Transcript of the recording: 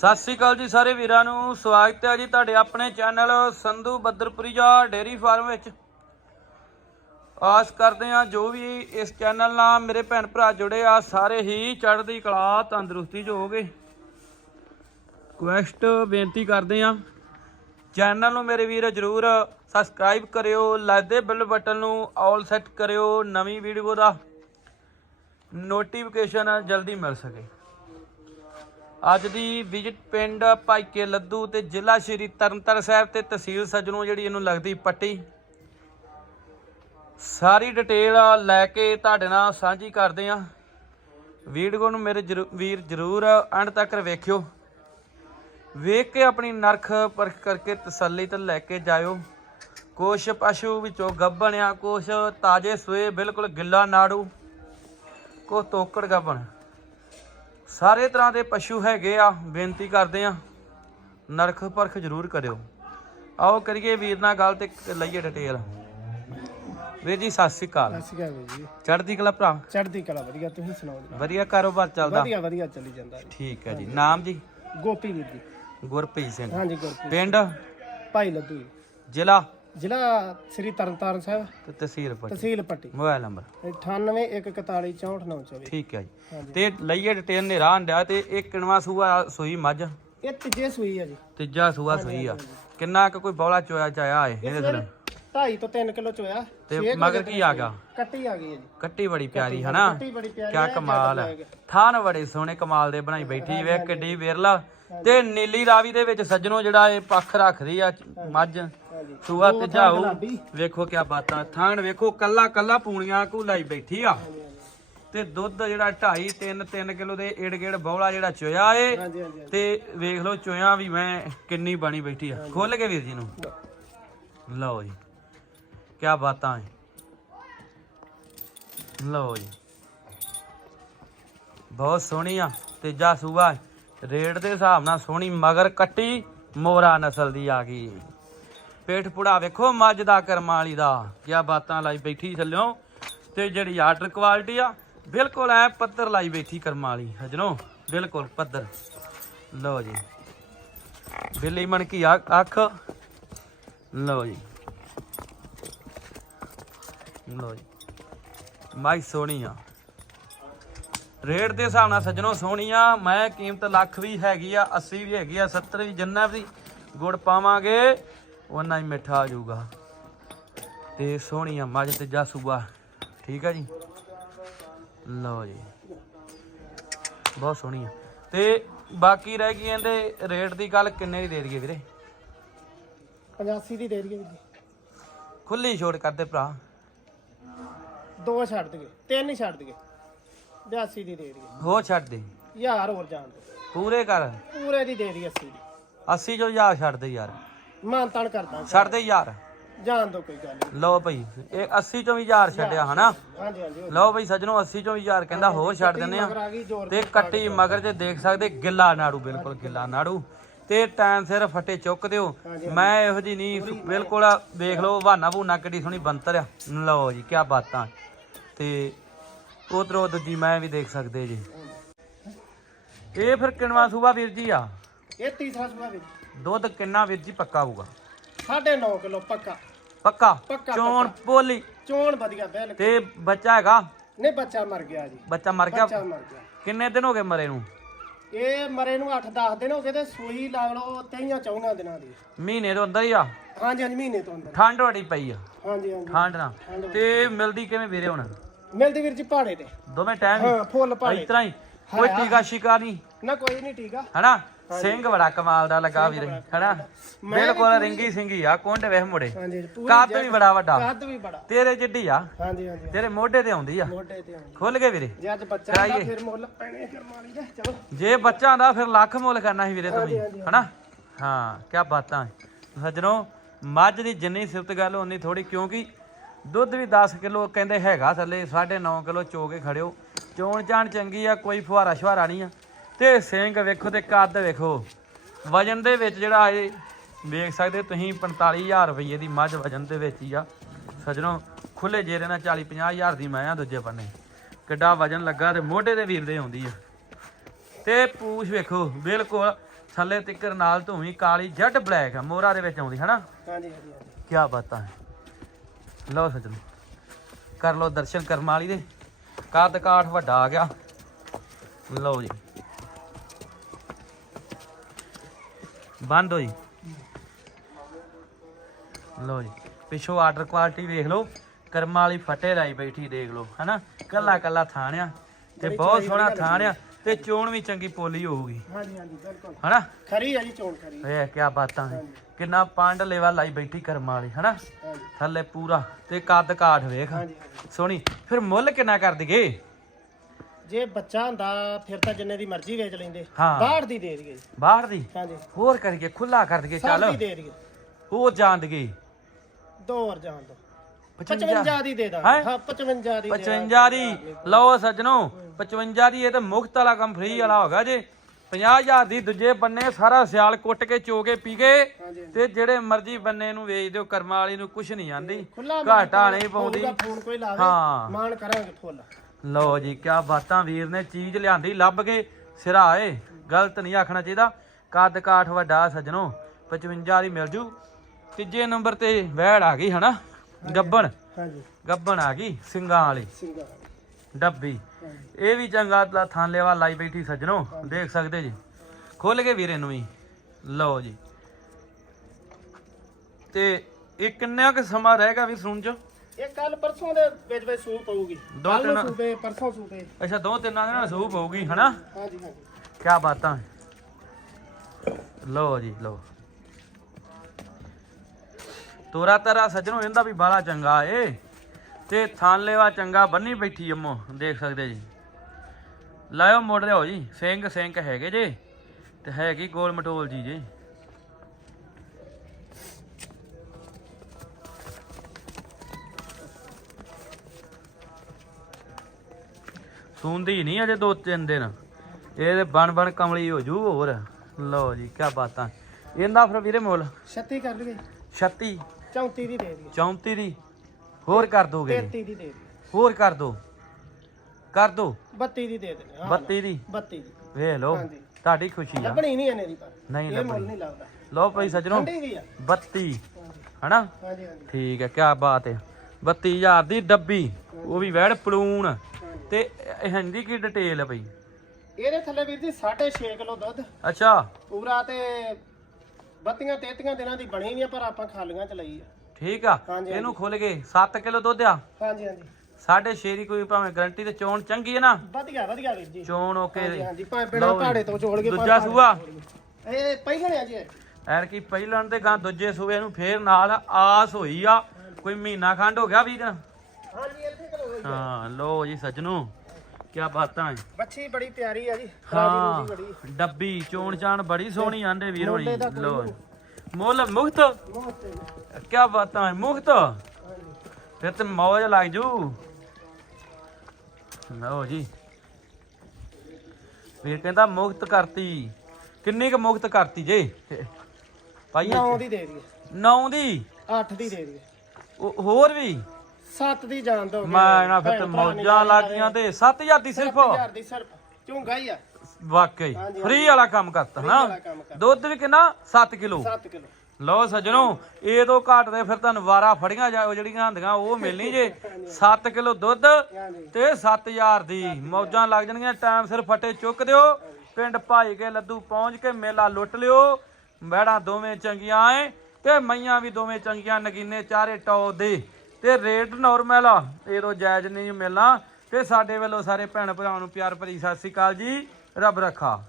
ਸਤਿ ਸ੍ਰੀ ਅਕਾਲ ਜੀ ਸਾਰੇ ਵੀਰਾਂ ਨੂੰ। ਸਵਾਗਤ ਹੈ ਜੀ ਤੁਹਾਡੇ ਆਪਣੇ channel Sandhu Baddarpuria dairy farm ਵਿੱਚ। ਆਸ ਕਰਦੇ ਆ ਜੋ ਵੀ ਇਸ ਚੈਨਲ ਨਾਲ ਮੇਰੇ ਭੈਣ ਭਰਾ ਜੁੜੇ ਆ, ਸਾਰੇ ਹੀ ਚੜ੍ਹਦੀ ਕਲਾ, ਤੰਦਰੁਸਤੀ 'ਚ ਹੋਗੇ ਕੁਐਸਟ ਬੇਨਤੀ ਕਰਦੇ ਆ ਚੈਨਲ ਨੂੰ ਮੇਰੇ ਵੀਰ ਜਰੂਰ ਸਬਸਕ੍ਰਾਈਬ ਕਰਿਓ ਲਾਈਕ ਦੇ ਬਟਨ ਨੂੰ ਆਲ ਸੈੱਟ ਕਰਿਓ, ਨਵੀਂ ਵੀਡੀਓ ਦਾ ਨੋਟੀਫਿਕੇਸ਼ਨ ਜਲਦੀ ਮਿਲ ਸਕੇ। ਅੱਜ ਦੀ ਵਿਜ਼ਿਟ ਪਿੰਡ ਭਾਈਕੇ ਲੱਦੂ ਤੇ ਜ਼ਿਲ੍ਹਾ ਸ਼੍ਰੀ ਤਰਨਤਾਰਨ ਸਾਹਿਬ ਤੇ ਤਹਿਸੀਲ ਸਜਣੋਂ ਜਿਹੜੀ ਇਹਨੂੰ ਲੱਗਦੀ ਪੱਟੀ। ਸਾਰੀ ਡਿਟੇਲ ਲੈ ਕੇ ਤੁਹਾਡੇ ਨਾਲ ਸਾਂਝੀ ਕਰਦੇ ਆਂ ਵੀਡੀਓ ਨੂੰ ਮੇਰੇ ਜਰੂ- ਵੀਰ ਜਰੂਰ ਅੰਤ ਤੱਕ ਵੇਖਿਓ। ਵੇਖ ਕੇ ਆਪਣੀ ਨਰਖ ਪਰਖ ਕਰਕੇ ਤਸੱਲੀ ਤੇ ਲੈ ਕੇ ਜਾਇਓ। ਕੁਛ ਪਸ਼ੂ ਵਿੱਚੋਂ ਗੱਭਣ ਆ ਕੁਛ ਤਾਜੇ ਸੂਏ, ਬਿਲਕੁਲ ਗਿੱਲਾ ਨਾੜੂ ਕੋ ਤੋਕੜ ਗੱਭਣ। ਸਾਰੇ ਤਰ੍ਹਾਂ ਦੇ ਪਸ਼ੂ ਹੈਗੇ ਆ ਬੇਨਤੀ ਕਰਦੇ ਆ। ਨਰਖ ਪਰਖ ਜ਼ਰੂਰ ਕਰਿਓ। ਆਓ ਕਰੀਏ ਵੀਰ ਨਾਲ ਗੱਲ ਤੇ ਲਈਏ ਡਿਟੇਲ ਵੀਰ ਜੀ ਸਤਿ ਸ਼੍ਰੀ ਅਕਾਲ। ਸਤਿ ਸ਼੍ਰੀ ਅਕਾਲ ਵੀਰ ਜੀ। ਚੜ੍ਹਦੀ ਕਲਾ ਭਰਾ? ਚੜ੍ਹਦੀ ਕਲਾ ਵਧੀਆ ਤੁਸੀਂ ਸੁਣਾਓ ਜੀ? ਵਧੀਆ ਕਾਰੋਬਾਰ ਚੱਲਦਾ? ਵਧੀਆ ਵਧੀਆ ਚੱਲੀ ਜਾਂਦਾ ਜੀ। ਠੀਕ ਹੈ ਜੀ। ਨਾਮ ਜੀ? ਗੋਪੀ ਵੀਰ ਜੀ। ਗੁਰਪ੍ਰੀਤ ਸਿੰਘ। ਹਾਂਜੀ ਗੋਪੀ ਪਿੰਡ? ਭਾਈ ਲੱਦੂ ਜੀ। ਜ਼ਿਲ੍ਹਾ? ਜ਼ਿਲ੍ਹਾ ਸ੍ਰੀ ਤਰਨਤਾਰਨ ਸਾਹਿਬ। ਤੇ ਤਹਿਸੀਲ ਪੱਟੀ। ਤਹਿਸੀਲ ਪੱਟੀ। Mobile number. 9814464924 ਠੀਕ ਹੈ ਜੀ। ਤੇ ਲਈਏ ਡਿਟੇਲ ਨੇਰਾ ਹੰਡਿਆ ਤੇ ਇਹ ਕਿਣਵਾ ਸੂਆ ਸੂਈ ਮੱਝ? ਇਹ ਤੀਜੇ ਸੂਈ ਆ ਜੀ। ਤੀਜਾ ਸੂਆ ਸੂਈ ਆ। ਕਿੰਨਾ ਕੁ ਕੋਈ ਬੌਲਾ ਚੋਇਆ ਚਾਇਆ ਏ ਇਹਦੇ ਥੱਲੇ 2.5 ਤੋਂ 3 ਕਿਲੋ ਚੋਇਆ। ਤੇ ਮਗਰ ਕੀ ਆ ਗਿਆ? ਕੱਟੀ ਆ ਗਈ ਹੈ ਜੀ। ਕੱਟੀ ਬੜੀ ਪਿਆਰੀ ਹਨਾ? ਕੱਟੀ ਬੜੀ ਪਿਆਰੀ ਕਿਆ ਹੈ, ਕਮਾਲ ਹੈ। ਥਾਨ ਬੜੇ ਸੋਹਣੇ ਕਮਾਲ ਦੇ ਬਣਾਈ ਬੈਠੀ ਵੇਖ ਕਿੱਡੀ ਵਿਰਲਾ। ਤੇ ਨੀਲੀ ਰਾਵੀ ਦੇ ਵਿੱਚ ਸੱਜਣੋ ਜਿਹੜਾ ਇਹ ਪੱਖ ਰੱਖਦੀ ਆ ਮੱਝ। ਸੂਆ ਤੇ ਗੁਲਾਬੀ। ਵੇਖੋ ਕਿਆ ਬਾਤਾਂ। ਥਾਣ ਵੇਖੋ ਕੱਲਾ ਕੱਲਾ ਪੂਣੀਆਂ ਕੋ ਲਾਈ ਬੈਠੀ ਆ। ਤੇ ਦੁੱਧ ਜਿਹੜਾ 2.5 3 3 ਕਿਲੋ ਦੇ ਏੜ ਗੇੜ ਬੌਲਾ ਜਿਹੜਾ ਚੋਇਆ ਏ। ਤੇ ਵੇਖ ਲਓ ਚੋਇਆ ਵੀ ਮੈਂ ਕਿੰਨੀ ਬਣੀ ਬੈਠੀ ਆ। ਖੋਲ ਕੇ ਵੀਰ ਜੀ ਨੂੰ। ਲਓ ਜੀ। ਕਿਆ ਬਾਤਾਂ ਹੈ ਲਓ ਜੀ। ਬਹੁਤ ਸੋਹਣੀ ਆ। ਤੀਜਾ ਸੂਆ। ਰੇਟ ਦੇ ਹਿਸਾਬ ਨਾਲ ਸੋਹਣੀ ਮਗਰ ਕੱਟੀ ਮੋਰਾ ਨਸਲ ਦੀ ਆ ਗਈ ਪੇਠ ਪੁੜਾ ਵੇਖੋ, ਮੱਝ ਦਾ ਕਰਮਾਂ ਵਾਲੀ ਦਾ। ਕਿਆ ਬਾਤਾਂ ਲਾਈ ਬੈਠੀ ਥੱਲਿਓ। ਤੇ ਜਿਹੜੀ ਆਰਡਰ ਕੁਆਲਿਟੀ ਆ, ਬਿਲਕੁਲ ਐ ਪੱਧਰ ਲਾਈ ਬੈਠੀ ਕਰਮਾਂ ਵਾਲੀ। ਹਜਨੋ, ਬਿਲਕੁਲ ਪੱਧਰ। ਲਓ ਜੀ। ਬਿੱਲੀ ਮਣ ਅੱਖ। ਲਓ ਜੀ। ਲਓ ਜੀ। ਮਾਈ ਸੋਹਣੀ ਆ। ਰੇਟ ਦੇ ਹਿਸਾਬ ਨਾਲ ਸੱਜਣੋ ਸੋਹਣੀ ਆ। ਮੈਂ ਕੀਮਤ ਲੱਖ ਵੀ ਹੈਗੀ ਆ 80 ਵੀ ਹੈਗੀ ਆ 70 ਵੀ, ਜਿੰਨਾ ਵੀ ਗੁੜ ਪਾਵਾਂਗੇ। ਉਹਨਾਂ ਹੀ ਮਿੱਠਾ ਆ ਜਾਊਗਾ। ਤੇ ਸੋਹਣੀ ਆ ਮੱਝ ਤੇ ਜਾ ਸੂਆ ਠੀਕ ਆ ਜੀ? ਲਓ ਜੀ। ਬਹੁਤ ਸੋਹਣੀ ਆ ਤੇ ਬਾਕੀ ਰਹਿ ਗਈ ਇਹਦੇ ਰੇਟ ਦੀ ਗੱਲ ਕਿੰਨੇ ਦੀ ਦੇ ਦਈਏ ਵੀਰੇ? 85 ਦੀ ਦੇ ਦਈਏ ਵੀਰ ਜੀ। ਖੁੱਲੀ ਛੋੜ ਕਰਦੇ ਭਰਾ। ਦੋ ਛੱਡ ਦਈਏ ਤਿੰਨ ਛੱਡ ਦਈਏ। 82 ਦੀ ਦੇ ਦਈਏ। ਹੋ ਛੱਡ ਦੇ। ਯਾਰ ਹੋਰ ਜਾਣ ਦੋ। ਪੂਰੇ ਕਰ। ਪੂਰੇ ਦੀ ਦੇ ਦਈਏ 80 ਦੀ। 80 ਜੋ ਯਾਰ ਛੱਡ ਦੇ ਯਾਰ। ਮਾਨ ਤਾਨ ਕਰਦਾ ਛੱਡ ਦੇ ਯਾਰ। ਜਾਣ ਦੋ ਕੋਈ ਗੱਲ ਨਹੀਂ ਲਓ ਭਈ ਇਹ 80 ਚੋਂ ਵੀ ਯਾਰ ਛੱਡਿਆ ਹਨਾ? ਹਾਂਜੀ ਹਾਂਜੀ ਹੋ ਲਓ ਭਈ ਸੱਜਣੋ 80 ਚੋਂ ਵੀ ਯਾਰ ਕਹਿੰਦਾ ਹੋਰ ਛੱਡ ਦਿੰਦੇ ਆ। ਮਗਰ ਆ ਗਈ ਜ਼ੋਰ ਤੇ ਕੱਟੀ ਮਗਰ ਜੇ ਦੇਖ ਸਕਦੇ ਗਿੱਲਾ ਨਾੜੂ ਬਿਲਕੁਲ ਗਿੱਲਾ ਨਾੜੂ। ਤੇ ਟਾਈਮ ਸਿਰ ਫੱਟੇ ਚੁੱਕ ਦਿਓ। ਮੈਂ ਇਹੋ ਜੀ ਨਹੀਂ ਬਿਲਕੁਲ ਦੇਖ ਲਓ ਬਹਾਨਾ ਬੂਨਾ ਕਿੱਡੀ ਸੋਹਣੀ ਬੰਤਰ ਆ। ਲਓ ਜੀ ਕੀ ਬਾਤਾਂ। ਤੇ ਉਧਰੋਂ ਦੂਜੀ ਮੈਂ ਵੀ ਦੇਖ ਸਕਦੇ ਜੀ। ਇਹ ਫਿਰ ਕਿਣਵਾ ਸੂਬਾ ਵੀਰ ਜੀ ਆ? ਇਹ ਤੀਸਰਾ ਦੁੱਧ ਕਿੰਨਾ ਵੀਰ ਜੀ ਪੱਕਾ ਹੋਊਗਾ? 9.5 ਕਿਲੋ ਪੱਕਾ। ਪੱਕਾ? ਪੱਕਾ, ਚੋਣ ਪੋਲੀ। ਚੋਣ ਵਧੀਆ ਬਿਲਕੁਲ। ਤੇ ਬੱਚਾ ਹੈਗਾ? ਨਹੀਂ ਬੱਚਾ ਮਰ ਗਿਆ ਜੀ। ਬੱਚਾ ਮਰ ਗਿਆ? ਬੱਚਾ ਮਰ ਗਿਆ। ਕਿੰਨੇ ਦਿਨ ਹੋ ਗਏ ਮਰੇ ਨੂੰ? ਇਹ ਮਰੇ ਨੂੰ 8-10 ਦਿਨ ਹੋ ਗਏ ਤੇ ਸੂਈ ਲਾ ਲਓ ਤੇਈਆਂ ਚੌਂਗਾ ਦਿਨਾਂ ਦੀ। ਮਹੀਨੇ ਤੋਂ ਅੰਦਰ ਹੀ ਆ? ਹਾਂਜੀ ਹਾਂਜੀ ਮਹੀਨੇ ਤੋਂ ਅੰਦਰ। ਠੰਡ ਬੜੀ ਪਈ ਆ। ਹਾਂਜੀ ਹਾਂਜੀ। ਠੰਡ ਨਾ ਤੇ ਮਿਲਦੀ ਕਿਵੇਂ ਵੀਰੇ ਹੁਣ? ਮਿਲਦੀ ਵੀਰ ਜੀ ਪਹਾੜੇ ਤੇ। ਦੋਵੇਂ ਟਾਈਮ ਹਾਂ। ਫੁੱਲ ਇਸ ਪਹਾੜੇ ਤਰ੍ਹਾਂ ਹੀ। ਕੋਈ ਟੀਕਾ ਸ਼ਿਕਾ ਨਹੀਂ? ਨਾ ਕੋਈ ਨਹੀਂ ਠੀਕ ਆ। ਹਨਾ? ਸਿੰਘ ਬੜਾ ਕਮਾਲ ਦਾ ਲੱਗਾ ਵੀਰੇ ਹਨਾ? ਬਿਲਕੁਲ ਰਿੰਗੀ ਸਿੰਘੀ ਆ ਕੁੰਡ ਵੇਖ ਮੁੜੇ। ਹਾਂਜੀ ਪੂਰੀ ਕੱਦ ਵੀ ਬੜਾ ਵੱਡਾ। ਕੱਦ ਵੀ ਬੜਾ। ਤੇਰੇ ਜਿੱਡੀ ਆ। ਹਾਂਜੀ ਹਾਂਜੀ ਤੇਰੇ ਮੋਢੇ ਤੇ ਆਉਂਦੀ ਆ। ਮੋਢੇ ਤੇ ਆਉਂਦੀ। ਖੁੱਲ ਗਏ ਵੀਰੇ। ਜੇ ਅੱਜ ਬੱਚਾ ਫਿਰ ਮੁੱਲ ਪੈਣੇ ਕਰਮਾਲੀ ਦੇ ਚਲੋ। ਜੇ ਬੱਚਾ ਦਾ ਫਿਰ ਲੱਖ ਮੁੱਲ ਕਰਨਾ ਸੀ ਵੀਰੇ ਤੁਸੀਂ ਹਨਾ? ਹਾਂ ਕੀ ਬਾਤਾਂ। ਸੱਜਣੋ ਮੱਝ ਦੀ ਜਿੰਨੀ ਸਿਫਤ ਗੱਲ ਉਨੀ ਥੋੜੀ ਕਿਉਂਕਿ ਦੁੱਧ ਵੀ 10 ਕਿਲੋ ਕਹਿੰਦੇ ਹੈਗਾ ਥੱਲੇ 9.5 ਕਿਲੋ ਚੋ ਕੇ ਖੜਿਓ। ਚੋਣ ਚਾਣ ਚੰਗੀ ਆ ਕੋਈ ਫੁਹਾਰਾ ਸ਼ੁਹਾਰਾ ਨਹੀਂ ਆ। ਤੇ ਸਿੰਘ ਵੇਖੋ ਤੇ ਕੱਦ ਵੇਖੋ। ਵਜਨ ਦੇ ਵਿੱਚ ਜਿਹੜਾ ਇਹ ਵੇਖ ਸਕਦੇ ਤੁਸੀਂ 45000 ਰੁਪਏ ਦੀ ਮੱਝ ਵਜਨ ਦੇ ਵਿੱਚ ਹੀ ਆ। ਸੱਜਣੋ ਖੁੱਲੇ ਜੇਰੇ ਨਾਲ 40 50000 ਦੀ ਮੈਂ ਆ ਦੂਜੇ ਬੰਨੇ ਕਿੱਡਾ ਵਜਨ ਲੱਗਾ ਤੇ ਮੋਢੇ ਦੇ ਵੀਰ ਦੇ ਆਉਂਦੀ ਆ। ਤੇ ਪੂਛ ਵੇਖੋ ਬਿਲਕੁਲ ਥੱਲੇ ਤਿੱਕਰ ਨਾਲ ਧੂਮੀ ਕਾਲੀ ਜੈਡ ਬਲੈਕ ਆ ਮੋਹਰਾ ਦੇ ਵਿੱਚ ਆਉਂਦੀ ਹਨਾ? ਹਾਂਜੀ ਹਾਂਜੀ ਕੀ ਬਾਤਾਂ ਹੈ ਲਓ ਸੱਜਣ ਕਰ ਲਓ ਦਰਸ਼ਨ ਕਰਮ ਵਾਲੀ ਦੇ। ਕੱਦ ਕਾਠ ਵੱਡਾ ਆ ਗਿਆ। ਲਓ ਜੀ। ਬੰਦ ਹੋਈ। ਲਓ ਜੀ ਪਿੱਛੋਂ ਆਰਡਰ ਕੁਆਲਿਟੀ ਵੇਖ ਲਓ ਕਰਮਾਂ ਵਾਲੀ ਫਟੇ ਲਾਈ ਬੈਠੀ ਦੇਖ ਲਓ ਹਨਾ? ਕੱਲਾ ਕੱਲਾ ਥਾਣਿਆ ਤੇ ਬਹੁਤ ਸੋਹਣਾ ਥਾਣਿਆ ਤੇ ਚੋਣ ਵੀ ਚੰਗੀ ਪੋਲੀ ਹੋਊਗੀ। ਹਾਂਜੀ ਹਾਂਜੀ ਬਿਲਕੁਲ। ਹਨਾ? ਖਰੀ ਆ ਜੀ ਚੋਣ ਖਰੀ। ਇਹ ਕੀ ਬਾਤਾਂ ਨੇ। ਕਿੰਨਾ ਪੰਡ ਲੇਵਾ ਲਾਈ ਬੈਠੀ ਕਰਮਾਂ ਵਾਲੀ ਹਨਾ? ਥੱਲੇ ਪੂਰਾ ਤੇ ਕੱਦ ਕਾਠ ਵੇਖ। ਸੋਹਣੀ। ਫਿਰ ਮੁੱਲ ਕਿੰਨਾ ਕਰ ਦਈਏ? ਜੇ ਬੱਚਾ ਹੁੰਦਾ ਫਿਰ ਤਾਂ ਜਿੰਨੇ ਦੀ ਮਰਜ਼ੀ ਵੇਚ ਲੈਂਦੇ। ਹਾਂ। ਬਾਹਰ ਦੀ ਦੇ ਦਈਏ। ਬਾਹਰ ਦੀ? ਹਾਂਜੀ। ਹੋਰ ਕਰੀਏ ਖੁੱਲਾ ਕਰ ਦਈਏ ਸਭ ਚੱਲ। ਦੀ ਦੇ ਦਈਏ। ਹੋਰ ਜਾਣ ਦਈਏ। ਦੋ ਜਾਣ ਦੋ। 55 55 ਦੀ ਦੇ ਦਾਂ। ਹੈਂ? ਹਾਂ 55 ਦੀ ਦੇ 55 ਦੀ। ਲਓ ਸੱਜਣੋ 55 ਦੀ ਇਹ ਤੇ ਮੁਫਤ ਵਾਲਾ ਕੰਮ ਫ੍ਰੀ ਵਾਲਾ ਹੋਗਾ ਜੇ। 50000 ਦੀ ਦੂਜੇ ਬੰਨੇ ਸਾਰਾ ਸਿਆਲ ਕੁੱਟ ਕੇ ਚੋ ਕੇ ਪੀ ਕੇ ਹਾਂਜੀ। ਤੇ ਜਿਹੜੇ ਮਰਜ਼ੀ ਬੰਨੇ ਨੂੰ ਵੇਚ ਦਿਓ ਕਰਮਾਂ ਵਾਲੀ ਨੂੰ ਕੁਛ ਨਹੀਂ ਆਂਦੀ। ਖੁੱਲਾ ਘਾਟਾ ਨਹੀਂ ਪਾਉਂਦੀ। ਫੋਨ ਕੋਈ ਲਾਵੇ। ਹਾਂ। ਮਾਨ ਕਰਾਂਗੇ ਫੁੱਲ। ਲਓ ਜੀ ਕਿਆ ਬਾਤਾਂ ਵੀਰ ਨੇ ਚੀਜ਼ ਲਿਆਂਦੀ ਲੱਭ ਕੇ ਸਿਰਾ ਏ ਗਲਤ ਨਹੀਂ ਆਖਣਾ ਚਾਹੀਦਾ। ਕੱਦ ਕਾਠ ਵੱਡਾ ਸੱਜਣੋ 55 ਦੀ ਮਿਲ ਜੂ। ਤੀਜੇ ਨੰਬਰ ਤੇ ਵੈੜ ਆ ਗਈ ਹਨਾ? ਗੱਬਣ। ਹਾਂਜੀ। ਗੱਬਣ ਆ ਗਈ ਸਿੰਘਾਂ ਵਾਲੀ। ਸਿੰਘਾ ਡੱਬੀ। ਇਹ ਵੀ ਚੰਗਾ ਤ- ਥਾਂਲੇ ਵਾਲਾ ਲਾਈ ਬੈਠੀ ਸੱਜਣੋ ਦੇਖ ਸਕਦੇ ਜੀ। ਖੋਲ ਕੇ ਵੀਰੇ ਨੂੰ ਵੀ। ਲਓ ਜੀ। ਤੇ ਇਹ ਕਿੰਨਾ ਕੁ ਸਮਾਂ ਰਹੇਗਾ ਵੀ ਸੁਣ ਚ। ਇਹ ਕੱਲ ਪਰਸੋਂ ਦੇ ਵਿੱਚ ਵਿੱਚ ਸੂਪ ਪਊਗੀ। ਦੋ ਕੱਲ ਨੂੰ ਤਿੰਨ- ਸੂਪੇ ਪਰਸੋਂ ਸੂਪੇ ਅੱਛਾ ਦੋ ਤਿੰਨਾਂ ਦਿਨਾਂ ਨਾਲ ਸੂਪ ਹੋਊਗੀ ਹਨਾ? ਹਾਂਜੀ ਹਾਂਜੀ। ਕਿਆ ਬਾਤਾਂ। ਲਓ ਜੀ ਲਓ। ਤੋਰਾ ਤਰਾ ਸੱਜਣੋ ਇਹਦਾ ਵੀ ਬਾਲਾ ਚੰਗਾ ਏ। ਤੇ ਥਾਨਲੇਵਾ ਚੰਗਾ ਬੰਨੀ ਬੈਠੀ ਅੰਮੋ ਦੇਖ ਸਕਦੇ ਜੀ। ਲਾਇਓ ਮੋੜ ਲਿਓ ਜੀ ਸਿੰਘ ਸਿੰਘ ਹੈਗੇ ਜੇ। ਤੇ ਹੈਗੀ ਗੋਲ ਮਟੋਲ ਜੀ ਜੀ। ਸੁੰਦੀ ਨਹੀਂ ਅਜੇ ਦੋ ਤਿੰਨ ਦਿਨ। ਇਹ ਤੇ ਬਣ ਬਣ ਕਮਲੀ ਹੋ ਜੂ ਹੋਰ। ਲਓ ਜੀ ਕੀ ਬਾਤਾਂ। ਇਹਦਾ ਫਿਰ ਵੀਰੇ ਮੁੱਲ 36 ਕਰ ਲਈਏ 36 34 ਦੀ ਦੇ ਦਈਏ। 34 ਦੀ। ਹੋਰ ਕਰ ਦੋਗੇ। 33 ਦੀ ਦੇ ਹੋਰ ਕਰ ਦੋ। ਕਰ ਦੋ। 32 ਦੀ ਦੇ ਹਾਂ 32 ਦੀ। 32 ਦੀ। ਵੇਖ ਲਓ। ਤੁਹਾਡੀ ਖੁਸ਼ੀ ਆ। ਲੱਭਣੀ ਨਹੀਂ ਇਹਨੇ ਦੀ ਪਰ। ਨਹੀਂ ਲੱਭਣੀ। ਨਹੀਂ ਲੱਗਦਾ। ਲਓ ਭਾਈ ਸੱਜਣੋ ਠੰਡੀ ਵੀ ਆ। 32 ਹਾਂਜੀ। ਹਨਾ? ਠੀਕ ਹੈ ਕੀ ਬਾਤ ਹੈ। 32000 ਦੀ ਡੱਬੀ। ਉਹ ਵੀ ਵੈੜ ਪਲੂਣ। ਹਾਂਜੀ। ਤੇ ਇਹ ਹਿੰਦੀ ਕੀ ਡਿਟੇਲ ਹੈ ਭਾਈ ਇਹਦੇ ਥੱਲੇ ਵੀਰ ਜੀ 6.5 ਕਿਲੋ ਦੁੱਧ। ਅੱਛਾ। ਪੂਰਾ ਤੇ ਬੱਤੀਆਂ ਤੇਤੀਆਂ ਦਿਨਾਂ ਦੀ ਬਣੀ ਵੀ ਆ ਪਰ ਆਪਾਂ ਖਾਲੀਆਂ ਚ ਲਈ ਆ। ਠੀਕ ਆ। ਹਾਂਜੀ, ਇਹਨੂੰ ਖੁੱਲ ਗਏ 7 ਕਿਲੋ ਦੁੱਧ ਆ? ਹਾਂਜੀ ਹਾਂਜੀ। ਸਾਢੇ ਛੇ ਦੀ ਕੋਈ ਭਾਵੇਂ ਗਰੰਟੀ ਤੇ ਚੋਣ ਚੰਗੀ ਹੈ ਨਾ? ਵਧੀਆ ਵਧੀਆ ਵੀਰ ਜੀ। ਚੋਣ ਓਕੇ ਹਾਂਜੀ ਹਾਂਜੀ। ਭਾਵੇਂ ਬਿਨਾਂ ਲਓ ਜੀ। ਭਾੜੇ ਤੋਂ ਜੋੜ ਕੇ ਦੂਜਾ ਸੂਆ? ਕੇ। ਇਹ ਪਹਿਲਾਂ ਆ ਜੀ ਇਹ। ਐਰ ਕੀ ਪਹਿਲਾਂ ਤੇ ਗਾਂ ਦੂਜੇ ਸੂਏ ਨੂੰ ਫੇਰ ਨਾਲ ਆਸ ਹੋਈ ਆ। ਕੋਈ ਮਹੀਨਾ ਖੰਡ ਹੋ ਗਿਆ ਵੀਰ? ਹਾਂਜੀ। ਹਾਂ ਲੋ ਜੀ ਸੱਜਣੋ ਕੀ ਬਾਤਾਂ ਹੈ ਬੱਚੀ ਬੜੀ ਪਿਆਰੀ ਆ ਜੀ ਹਾਂ ਡੱਬੀ ਚੋਣ ਚਾਣ ਬੜੀ ਸੋਹਣੀ ਆਂਦੇ ਵੀਰ ਹੋਣੀ ਲੋ। ਮੁੱਲ ਮੁਕਤ? ਕੀ ਬਾਤਾਂ ਹੈ ਮੁਕਤ? ਫਿਰ ਤੇ ਮੌਜ ਲੱਗ ਜੂ। ਲਓ ਜੀ। ਵੀਰ ਕਹਿੰਦਾ ਮੁਕਤ ਕਰਤੀ। ਕਿੰਨੀ ਕੁ ਮੁਕਤ ਕਰਤੀ ਜੇ? ਭਾਈ ਨੌ ਦੀ ਦੇ ਦਈਏ। 9 ਦੀ? 8 ਦੀ ਦੇ ਦਈਏ। ਹੋਰ ਵੀ? 7 ਦੀ ਜਾਣ ਦੋ ਮੈਂ ਨਾ ਫਿਰ ਤੇ ਮੌਜਾਂ ਲੱਗੀਆਂ ਤੇ 7000 ਦੀ ਸਿਰਫ। 7000 ਦੀ ਸਿਰਫ। ਝੁੰਗਾ ਹੀ ਆ। ਵਾਕਈ। ਫ੍ਰੀ ਵਾਲਾ ਕੰਮ ਕਰਤਾ ਕਰ ਦੁੱਧ ਵੀ ਕਿੰਨਾ? 7 ਕਿਲੋ। 7 ਕਿਲੋ। ਲਓ ਸੱਜਣੋ ਇਹ ਤੋਂ ਘੱਟ ਦੇ ਫਿਰ ਤੁਹਾਨੂੰ ਵਾਰਾ ਫੜੀਆਂ ਜਾ ਜਿਹੜੀਆਂ ਹੁੰਦੀਆਂ ਉਹ ਮਿਲਣੀ ਜੇ। 7 ਕਿਲੋ ਦੁੱਧ ਤੇ 7000 ਦੀ। ਮੌਜਾਂ ਲੱਗ ਜਾਣਗੀਆਂ ਟਾਈਮ ਸਿਰ ਫਟੇ ਚੁੱਕ ਦਿਓ। ਪਿੰਡ ਭਾਈ ਕੇ ਲੱਦੂ ਪਹੁੰਚ ਕੇ ਮੇਲਾ ਲੁੱਟ ਲਿਓ। ਬੈੜਾਂ ਦੋਵੇਂ ਚੰਗੀਆਂ ਐ ਤੇ ਮਈਆਂ ਵੀ ਦੋਵੇਂ ਚੰਗੀਆਂ ਨਗੀਨੇ ਚਾਰੇ ਟੌ ਦੇ। ਤੇ ਰੇਟ ਨਾਰਮਲ ਆ। ਇਹ ਤੋਂ ਜਾਇਜ਼ ਨਹੀਂ ਮਿਲਣਾ। ਤੇ ਸਾਡੇ ਵੱਲੋਂ ਸਾਰੇ ਭੈਣ ਭਰਾਵਾਂ ਨੂੰ ਪਿਆਰ ਭਰੀ ਸਤਿ ਸ੍ਰੀ ਅਕਾਲ ਜੀ। ਰੱਬ ਰੱਖਾ।